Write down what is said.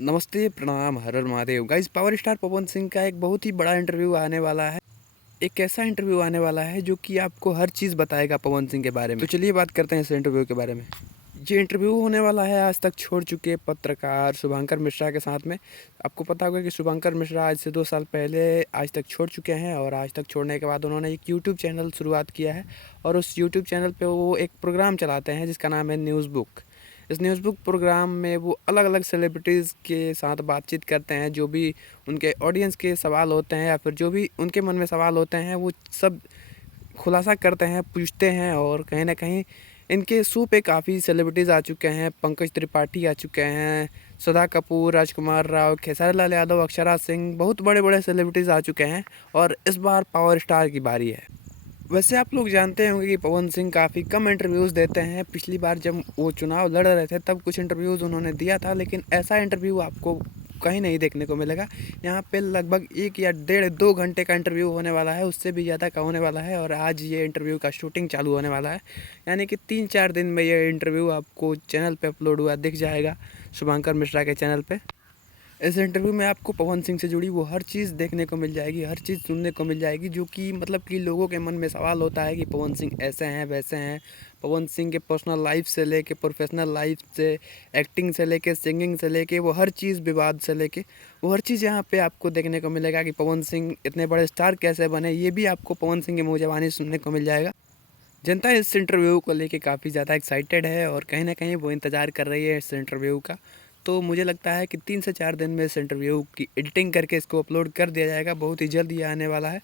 नमस्ते, प्रणाम, हर हर Mahadev. Guys, power star Pawan Singh का एक बहुत ही बड़ा इंटरव्यू आने वाला है। एक ऐसा इंटरव्यू आने वाला है जो कि आपको हर चीज़ बताएगा पवन सिंह के बारे में। तो चलिए बात करते हैं इस इंटरव्यू के बारे में। ये इंटरव्यू होने वाला है आज तक छोड़ चुके पत्रकार शुभंकर मिश्रा के साथ में। आपको पता होगा कि शुभंकर मिश्रा आज से 2 साल पहले आज तक छोड़ चुके हैं और आज तक छोड़ने के बाद उन्होंने एक यूट्यूब चैनल शुरुआत किया है और उस यूट्यूब चैनल पे वो एक प्रोग्राम चलाते हैं जिसका नाम है न्यूज़ बुक। इस न्यूज़ बुक प्रोग्राम में वो अलग अलग सेलिब्रिटीज़ के साथ बातचीत करते हैं। जो भी उनके ऑडियंस के सवाल होते हैं या फिर जो भी उनके मन में सवाल होते हैं वो सब खुलासा करते हैं, पूछते हैं। और कहीं ना कहीं इनके शो पे काफ़ी सेलिब्रिटीज़ आ चुके हैं। पंकज त्रिपाठी आ चुके हैं, श्रद्धा कपूर, राजकुमार राव, खेसारी लाल यादव, अक्षरा सिंह, बहुत बड़े बड़े सेलिब्रिटीज़ आ चुके हैं। और इस बार पावर स्टार की बारी है। वैसे आप लोग जानते होंगे कि पवन सिंह काफ़ी कम इंटरव्यूज़ देते हैं। पिछली बार जब वो चुनाव लड़ रहे थे तब कुछ इंटरव्यूज़ उन्होंने दिया था, लेकिन ऐसा इंटरव्यू आपको कहीं नहीं देखने को मिलेगा। यहाँ पे लगभग 1 या डेढ़ 2 घंटे का इंटरव्यू होने वाला है, उससे भी ज़्यादा का होने वाला है। और आज ये इंटरव्यू का शूटिंग चालू होने वाला है, यानी कि 3-4 दिन में ये इंटरव्यू आपको चैनल पर अपलोड हुआ दिख जाएगा, शुभंकर मिश्रा के चैनल पर। इस इंटरव्यू में आपको पवन सिंह से जुड़ी वो हर चीज़ देखने को मिल जाएगी, हर चीज़ सुनने को मिल जाएगी, जो कि मतलब कि लोगों के मन में सवाल होता है कि पवन सिंह ऐसे हैं वैसे हैं। पवन सिंह के पर्सनल लाइफ से लेके प्रोफेशनल लाइफ से, एक्टिंग से लेके, सिंगिंग से लेके, वो हर चीज़, विवाद से लेके, वो हर चीज़ यहाँ पे आपको देखने को मिलेगा कि पवन सिंह इतने बड़े स्टार कैसे बने। ये भी आपको पवन सिंह की मुँह ज़बानी सुनने को मिल जाएगा। जनता इस इंटरव्यू को लेके काफ़ी ज़्यादा एक्साइटेड है और कहीं ना कहीं वो इंतज़ार कर रही है इस इंटरव्यू का। तो मुझे लगता है कि 3 से 4 दिन में इस इंटरव्यू की एडिटिंग करके इसको अपलोड कर दिया जाएगा, बहुत ही जल्द ये आने वाला है।